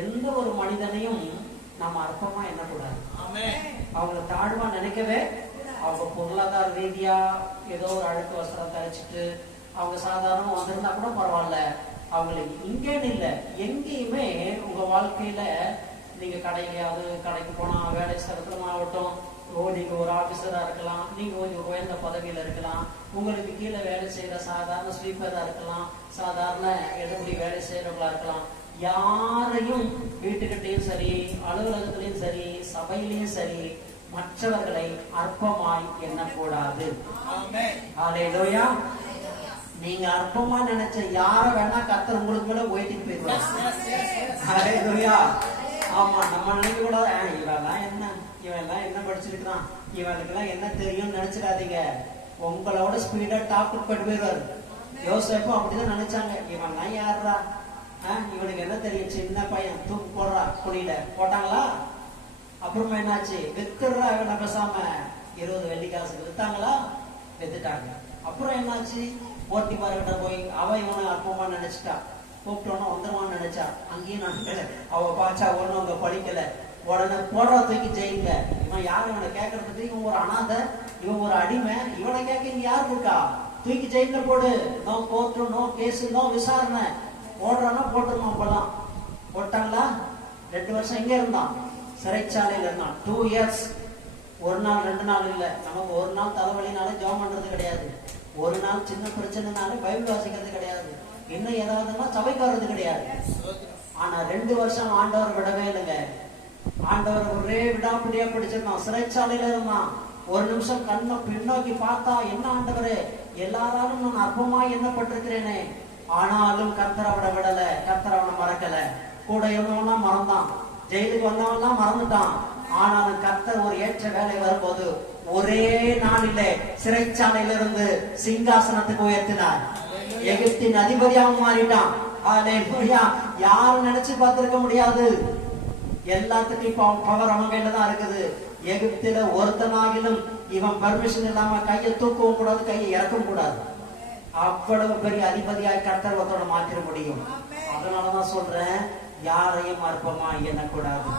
எந்த ஒரு மனிதனையும் நம்ம அற்பமா எண்ணக்கூடாது. அவங்கள தாழ்வா நினைக்கவே. அவங்க பொருளாதார ரீதியா ஏதோ ஒரு அழுக்கு வஸ்திரம் தரிச்சிட்டு அவங்க சாதாரணமா வந்திருந்தா கூட பரவாயில்ல. அவங்களுக்கு இங்கேன்னு இல்லை, எங்கேயுமே உங்க வாழ்க்கையில நீங்க கடையிலையாவது, கடைக்கு போனா, வேலை ஸ்தலத்துல ஆகட்டும், நீங்க ஒரு ஆபீசரா இருக்கலாம், நீங்க கொஞ்சம் உயர்ந்த பதவியில இருக்கலாம், உங்களுக்கு கீழே வேலை செய்யற சாதாரண ஸ்வீப்பரா இருக்கலாம், சாதாரண எடுபடி வேலை செய்யறவங்களா இருக்கலாம். யாரையும் வீட்டுக்கிட்டையும் சரி, அலுவலகத்திலையும் சரி, சபையிலையும் சரி, மற்றவர்களை அற்பமாய் எண்ணக்கூடாது. ஹல்லேலூயா. நீங்க அற்பமா நினைச்ச யார வேணா கர்த்தர் உங்களுக்கு மேல உயர்த்திட்டு போயிருவாங்க. ஹல்லேலூயா. ஆமா, நம்ம நினைக்க கூட இவெல்லாம் என்ன படிச்சிருக்கான், இவனுக்கெல்லாம் என்ன தெரியும்னு நினைச்சிடாதீங்க. உங்களோட ஸ்பீடா டாப்புக்கு போயிட்டு போயிடுவாரு. யோசேப்பும் அப்படிதான் நினைச்சாங்க. இவன்லாம் யாருடா, இவனுக்கு என்ன தெரியும், சின்ன பையன், தூக்கு போடுறா குழியில போட்டாங்களா. அப்புறமா என்னாச்சு, வித்துடுறா இவனை பேசாம, 20 வெள்ளிக்காசுக்கு வித்தாங்களா, வித்துட்டாங்க. அப்புறம் என்னாச்சு, போத்திபார்கிட்ட போய் அவ இவனை அற்பமா நினைச்சிட்டா, கூப்பிட்டோன்னு வந்துருவான்னு நினைச்சா. அங்கேயும் நான் அவ பாச்சா ஒண்ணு அவங்க படிக்கல, உடனே போடுறா தூக்கி ஜெயிங்க. இவன் யார் இவனை கேட்கறதுக்கு, இவன் ஒரு அனாதை, இவன் ஒரு அடிமை, இவனை கேட்க இங்க யார் இருக்கா, தூக்கி ஜெயில போடு, no court, no case, no விசாரணை. போடுறான்னா போட்டுருமா. அப்பெல்லாம் போட்டாங்களா. 2 வருஷம் எங்க இருந்தான், சிறைச்சாலையில இருந்தான். 2 years. ஒரு நாள் 2 நாள் இல்ல. நமக்கு ஒரு நாள் தலைவலினாலே ஜெபம் பண்றது கிடையாது, ஒரு நாள் சின்ன பிரச்சனைனாலே பைபிள் வாசிக்கிறது கிடையாது, இன்னும் ஏதாவதுன்னா சபைக்கு வர்றது கிடையாது. ஆனா 2 வருஷம் ஆண்டவர் விடவே இல்லைங்க. ஆண்டவர் ஒரே விடாப்பிடியா பிடிச்சிருந்தான். சிறைச்சாலையில இருந்தான். ஒரு நிமிஷம் கண்ணை பின்னோக்கி பார்த்தா, என்ன ஆண்டவரே, எல்லாராலும் நான் அற்பமாய் எண்ணப்பட்டிருக்கிறேனே. ஆனாலும் கர்த்தர் அவனை விடல, கர்த்தர் அவனை மறக்கல. கூட இருந்தவனா மறந்தான், ஜெயிலுக்கு வந்தவன்லாம் மறந்துட்டான். ஆனாலும் கர்த்தர் ஒரு ஏற்ற வேலை வரும்போது ஒரே நாளிலே சிறைச்சாலையில இருந்து சிங்காசனத்துக்கு உயர்த்தினார். எகிப்தின் அதிபதியாக மாறிட்டான். ஹல்லேலூயா. யாரும் நினைச்சு பார்த்திருக்க முடியாது. எல்லாத்துக்கும் இப்ப பவர் அவன் கையில தான் இருக்குது. எகிப்தில ஒருத்தனாகிலும் இவன் பர்மிஷன் இல்லாம கையை தூக்கவும் கூடாது, கையை இறக்கவும் கூடாது. அவ்வளவு பெரிய அதிபதியாய் கர்த்தர் ஒருத்தோட மாற்றிட முடியும். அதனாலதான் சொல்றேன், யாரையும் அற்பமா எண்ணக்கூடாது.